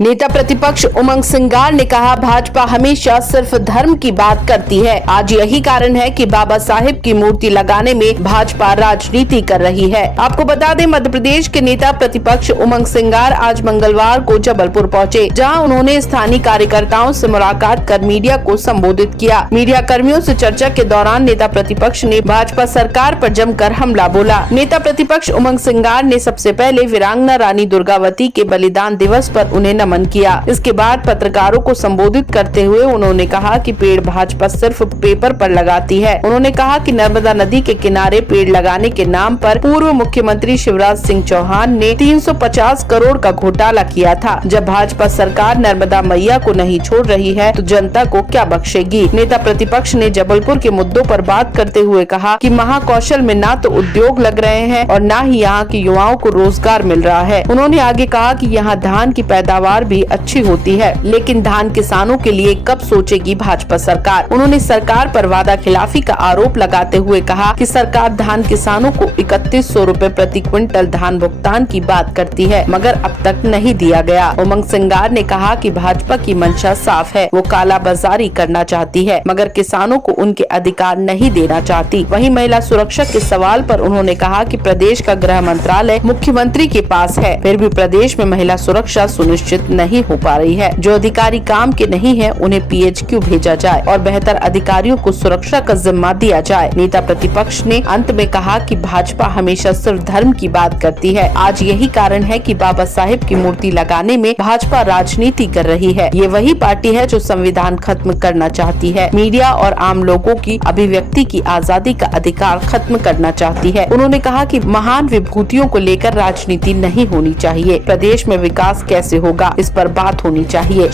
नेता प्रतिपक्ष उमंग सिंगार ने कहा, भाजपा हमेशा सिर्फ धर्म की बात करती है। आज यही कारण है कि बाबा साहिब की मूर्ति लगाने में भाजपा राजनीति कर रही है। आपको बता दें, मध्य प्रदेश के नेता प्रतिपक्ष उमंग सिंगार आज मंगलवार को जबलपुर पहुंचे, जहां उन्होंने स्थानीय कार्यकर्ताओं से मुलाकात कर मीडिया को संबोधित किया। मीडिया कर्मियों से चर्चा के दौरान नेता प्रतिपक्ष ने भाजपा सरकार पर जमकर हमला बोला। नेता प्रतिपक्ष उमंग सिंगार ने सबसे पहले वीरांगना रानी दुर्गावती के बलिदान दिवस पर उन्हें नमन किया। इसके बाद पत्रकारों को संबोधित करते हुए उन्होंने कहा कि पेड़ भाजपा सिर्फ पेपर पर लगाती है। उन्होंने कहा कि नर्मदा नदी के किनारे पेड़ लगाने के नाम पर पूर्व मुख्यमंत्री शिवराज सिंह चौहान ने 350 करोड़ का घोटाला किया था। जब भाजपा सरकार नर्मदा मैया को नहीं छोड़ रही है तो जनता को क्या बख्शेगी। नेता प्रतिपक्ष ने जबलपुर के मुद्दों पर बात करते हुए कहा कि महाकौशल में न तो उद्योग लग रहे हैं और न ही यहाँ के युवाओं को रोजगार मिल रहा है। उन्होंने आगे कहा कि यहाँ धान की पैदावार भी अच्छी होती है, लेकिन धान किसानों के लिए कब सोचेगी भाजपा सरकार। उन्होंने सरकार पर वादा खिलाफी का आरोप लगाते हुए कहा कि सरकार धान किसानों को 3100 रुपए प्रति क्विंटल धान भुगतान की बात करती है, मगर अब तक नहीं दिया गया। उमंग सिंगार ने कहा कि भाजपा की मंशा साफ है, वो काला बाजारी करना चाहती है, मगर किसानों को उनके अधिकार नहीं देना चाहती। वहीं महिला सुरक्षा के सवाल पर उन्होंने कहा कि प्रदेश का गृह मंत्रालय मुख्यमंत्री के पास है, फिर भी प्रदेश में महिला सुरक्षा सुनिश्चित नहीं हो पा रही है। जो अधिकारी काम के नहीं है उन्हें PHQ भेजा जाए और बेहतर अधिकारियों को सुरक्षा का जिम्मा दिया जाए। नेता प्रतिपक्ष ने अंत में कहा कि भाजपा हमेशा सिर्फ धर्म की बात करती है। आज यही कारण है कि बाबा साहिब की मूर्ति लगाने में भाजपा राजनीति कर रही है। ये वही पार्टी है जो संविधान खत्म करना चाहती है, मीडिया और आम लोगों की अभिव्यक्ति की आजादी का अधिकार खत्म करना चाहती है। उन्होंने कहा कि महान विभूतियों को लेकर राजनीति नहीं होनी चाहिए। प्रदेश में विकास कैसे होगा, इस पर बात होनी चाहिए।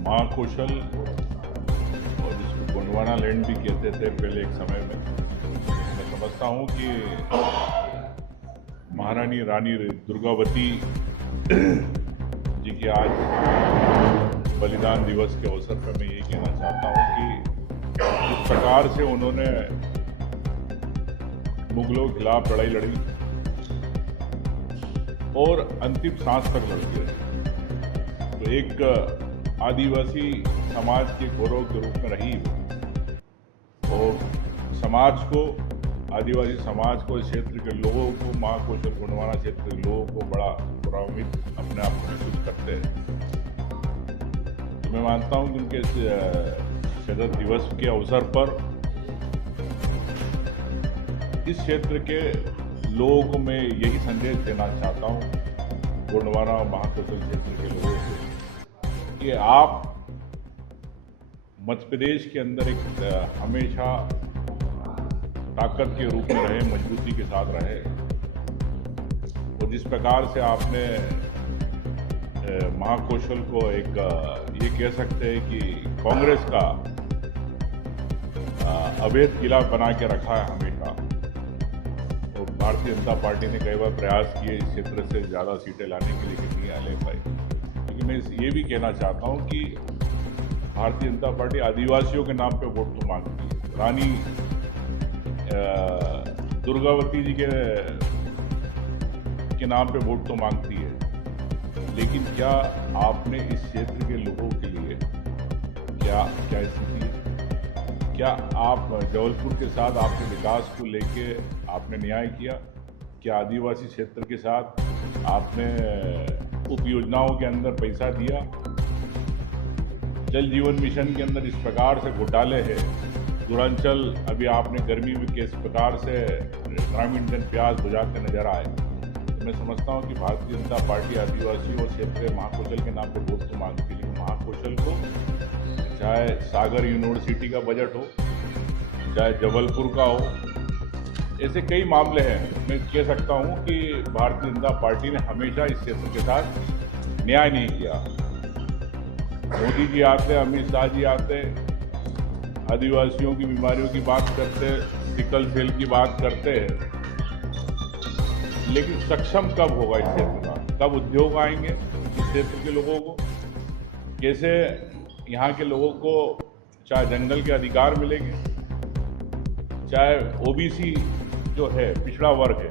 महाकौशल और जिसको गोंडवाना लैंड भी कहते थे पहले एक समय में, मैं समझता हूँ कि महारानी रानी दुर्गावती जी के आज बलिदान दिवस के अवसर पर मैं ये कहना चाहता हूँ कि जिस प्रकार से उन्होंने मुगलों के खिलाफ लड़ाई लड़ी और अंतिम सांस तक लड़ती रही, तो एक आदिवासी समाज के गौरव के रूप में रही और समाज को, आदिवासी समाज को, इस क्षेत्र के लोगों को, महाकौशल गोंडवाना क्षेत्र के लोगों को बड़ा गौरवान्वित अपने आप को महसूस करते हैं। तो मैं मानता हूँ कि उनके शहादत दिवस के अवसर पर इस क्षेत्र के लोगों को मैं यही संदेश देना चाहता हूँ, गोंडवाना और महाकौशल क्षेत्र के लोगों को, कि आप मध्य प्रदेश के अंदर एक हमेशा ताकत के रूप में रहे, मजबूती के साथ रहे। और जिस प्रकार से आपने महाकौशल को एक ये कह सकते हैं कि कांग्रेस का अवैध किला बना के रखा है हमेशा, और भारतीय जनता पार्टी ने कई बार प्रयास किए इस क्षेत्र से ज़्यादा सीटें लाने के लिए, लेकिन नहीं ले पाई। क्योंकि मैं ये भी कहना चाहता हूँ कि भारतीय जनता पार्टी आदिवासियों के नाम पे वोट तो मांगती है। रानी दुर्गावती जी के नाम पे वोट तो मांगती है, लेकिन क्या आपने इस क्षेत्र के लोगों के लिए क्या स्थिति है? क्या आप जबलपुर के साथ आपके विकास को लेके आपने न्याय किया? क्या आदिवासी क्षेत्र के साथ आपने उप योजनाओं के अंदर पैसा दिया? जल जीवन मिशन के अंदर इस प्रकार से घोटाले हैं। दूरांचल अभी आपने गर्मी में किस प्रकार से ग्रामीण जन प्यास बुझाते नजर आए। तो मैं समझता हूँ कि भारतीय जनता पार्टी आदिवासी और क्षेत्रीय महाकौशल के नाम पर वोट तो मांगती, लेकिन महाकौशल को चाहे सागर यूनिवर्सिटी का बजट हो, चाहे जबलपुर का हो, ऐसे कई मामले हैं। मैं कह सकता हूँ कि भारतीय जनता पार्टी ने हमेशा इस क्षेत्र के साथ न्याय नहीं किया। मोदी जी आते, अमित शाह जी आते, आदिवासियों की बीमारियों की बात करते, सिकल सेल की बात करते हैं, लेकिन सक्षम कब होगा इस क्षेत्र का? कब उद्योग आएंगे इस क्षेत्र के लोगों को? कैसे यहाँ के लोगों को चाहे जंगल के अधिकार मिलेंगे, चाहे OBC जो है पिछड़ा वर्ग है,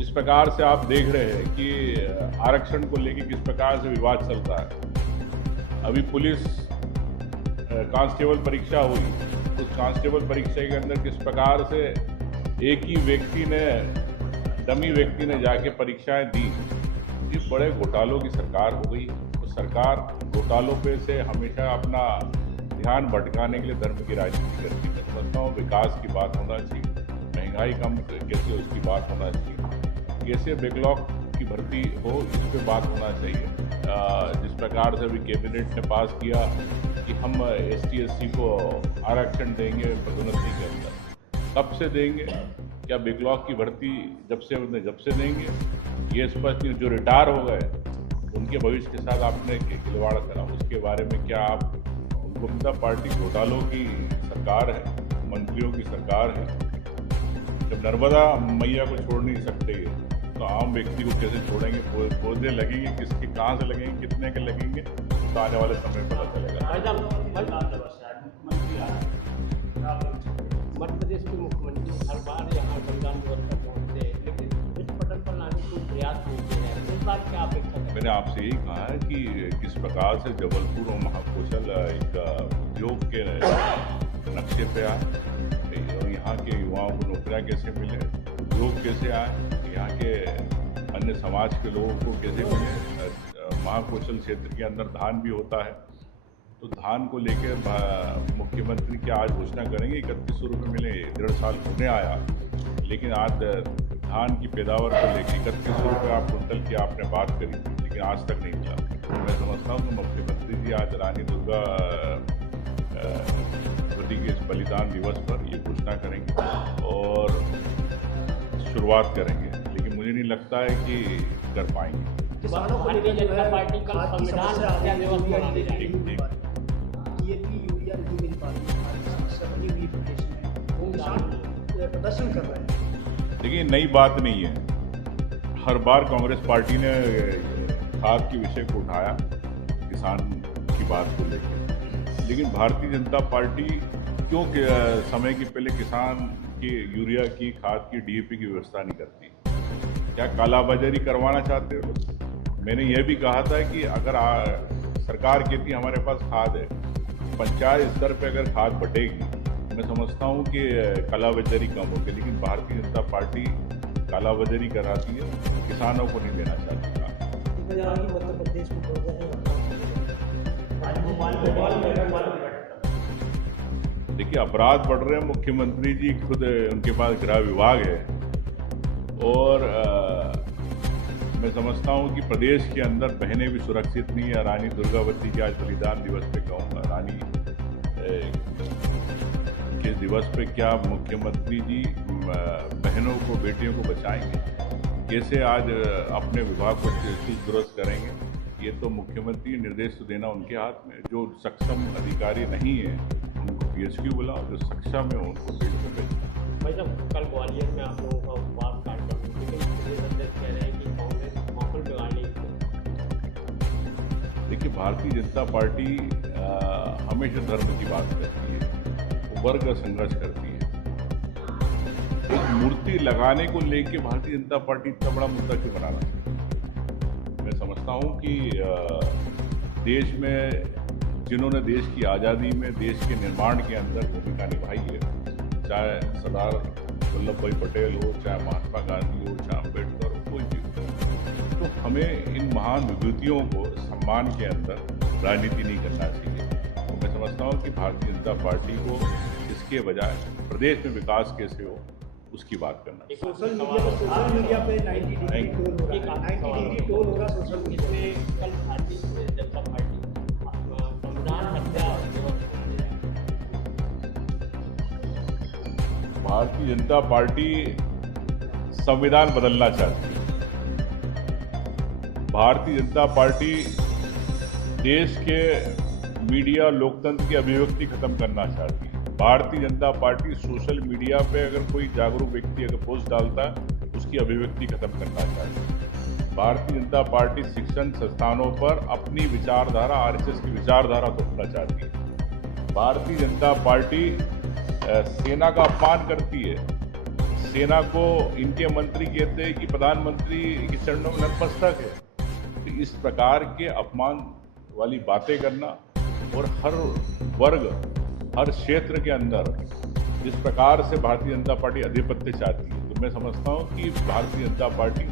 जिस प्रकार से आप देख रहे हैं कि आरक्षण को लेकर किस प्रकार से विवाद चलता है। अभी पुलिस कांस्टेबल परीक्षा हुई, उस कांस्टेबल परीक्षा के अंदर किस प्रकार से एक ही व्यक्ति ने, डमी व्यक्ति ने जाके परीक्षाएं दी। ये बड़े घोटालों की सरकार हो गई। तो सरकार घोटालों पे से हमेशा अपना ध्यान भटकाने के लिए धर्म की राजनीति करती है। मैं समझता हूँ विकास की बात होना चाहिए, महंगाई कम कैसे उसकी बात होना चाहिए, कैसे बैकलॉग की भर्ती हो इस पे बात होना चाहिए। जिस प्रकार से अभी कैबिनेट ने पास किया कि हम ST/SC को आरक्षण देंगे पदोन्नति के अंदर, कब से देंगे, क्या बैकलॉग की भर्ती जब से देंगे, ये स्पष्ट नहीं। जो रिटायर हो गए उनके भविष्य के साथ आपने खिलवाड़ करा, उसके बारे में क्या आप, उनको पता पार्टी घोटालों की सरकार है, मंत्रियों की सरकार है। जब नर्मदा मैया को छोड़ नहीं सकते तो आम व्यक्ति को कैसे छोड़ेंगे? पौधे लगेंगे किसके, कहाँ से लगेंगे, कितने के लगेंगे, तो आने वाले समय पता चलेगा। मध्य प्रदेश के मुख्यमंत्री हर बार यहाँ संविधान दिवस पर पहुँचते हैं, लेकिन इस पटल पर लाने को प्रयास होते हैं। इस बार क्या अपेक्षा है? मैंने आपसे यही कहा है कि किस प्रकार से जबलपुर और महाकौशल एक उद्योग के नक्शे पे आए, यहाँ के युवाओं को नौकरियाँ कैसे मिले, उद्योग कैसे आए, यहाँ के अन्य समाज के लोगों को कैसे मिले। महाकौशल क्षेत्र के अंदर धान भी होता है, तो धान को लेकर मुख्यमंत्री क्या आज घोषणा करेंगे 3100 रुपये मिले। 1.5 साल होने आया, लेकिन आज धान की पैदावार को लेकर 3100 रुपये आप कुंटल की आपने बात करी, लेकिन आज तक नहीं मिला। मैं समझता हूँ कि मुख्यमंत्री जी आज रानी दुर्गावती के इस बलिदान दिवस पर ये घोषणा करेंगे और शुरुआत करेंगे, लेकिन मुझे नहीं लगता है कि कर पाएंगे। भारतीय जनता पार्टी कल संविधान हत्या दिवस मनाने जाएगी। यूरिया नहीं मिल पा रही, समस्या बनी हुई प्रदेश में, किसान प्रदर्शन कर रहे हैं। देखिए, नई बात नहीं है। हर बार कांग्रेस पार्टी ने खाद के विषय को उठाया, किसान की बात को लेकर, लेकिन भारतीय जनता पार्टी क्यों समय के पहले किसान की यूरिया की, खाद की, DAP की व्यवस्था नहीं करती? क्या कालाबाजारी करवाना चाहते हो? मैंने यह भी कहा था कि अगर सरकार कहती हमारे पास खाद है, पंचायत स्तर पे अगर खाद बटेगी, मैं समझता हूँ कि कालाबाजारी कम होगी। लेकिन भारतीय जनता पार्टी कालाबाजारी कराती है, किसानों को नहीं देना चाहती। मध्य प्रदेश देखिए, अपराध बढ़ रहे हैं। मुख्यमंत्री जी खुद, उनके पास गृह विभाग है और मैं समझता हूँ कि प्रदेश के अंदर बहनें भी सुरक्षित नहीं है। रानी दुर्गावती के आज बलिदान दिवस पे कहूँगा, रानी के दिवस पे क्या मुख्यमंत्री जी बहनों को, बेटियों को बचाएंगे? कैसे आज अपने विभाग को दुरुस्त करेंगे? ये तो मुख्यमंत्री निर्देश तो देना उनके हाथ में। जो सक्षम अधिकारी नहीं है उनको PSQ बुलाओ, जो सक्षम है उनको फील्ड पे भेजो। भाई साहब, कल ग्वालियर में आप लोगों का उपवास कार्यक्रम, लेकिन प्रदेश अध्यक्ष कह रहे हैं कि कांग्रेस माहौल बिगाड़ने की। देखिए, भारतीय जनता पार्टी हमेशा धर्म की बात करती है, वर्ग का संघर्ष करती है। एक मूर्ति लगाने को लेके भारतीय जनता पार्टी इतना बड़ा मुद्दा क्यों बनाना चाहती है? मैं समझता हूँ कि देश में जिन्होंने देश की आज़ादी में, देश के निर्माण के अंदर भूमिका निभाई है, चाहे सरदार वल्लभ भाई पटेल हो, चाहे महात्मा गांधी हो, चाहे अम्बेडकर हो, कोई भी हो, तो हमें इन महान विभूतियों को सम्मान के अंदर राजनीति नहीं करना चाहिए। तो मैं समझता हूँ कि भारतीय जनता पार्टी को इसके बजाय प्रदेश में विकास कैसे हो उसकी बात करना। सोशल मीडिया पे 90 डिग्री टोल हो रहा सोशल मीडिया पे। कल भारतीय जनता पार्टी संविधान हत्या दिवस मनाने जाएगी। भारतीय जनता पार्टी संविधान बदलना चाहती है। भारतीय जनता पार्टी देश के मीडिया, लोकतंत्र की अभिव्यक्ति खत्म करना चाहती है। Bharatiya Janata party social media पे अगर कोई जागरूक व्यक्ति अगर पोस्ट डालता है, उसकी अभिव्यक्ति खत्म करना चाहती है। भारतीय जनता पार्टी शिक्षण संस्थानों पर अपनी विचारधारा, RSS की विचारधारा थोपना चाहती है। भारतीय जनता पार्टी सेना का अपमान करती है, सेना को इनके मंत्री कहते हैं कि प्रधानमंत्री के चरणों में नतमस्तक है। तो इस प्रकार के अपमान वाली बातें करना और हर वर्ग, हर क्षेत्र के अंदर जिस प्रकार से भारतीय जनता पार्टी आधिपत्य चाहती है, तो मैं समझता हूं कि भारतीय जनता पार्टी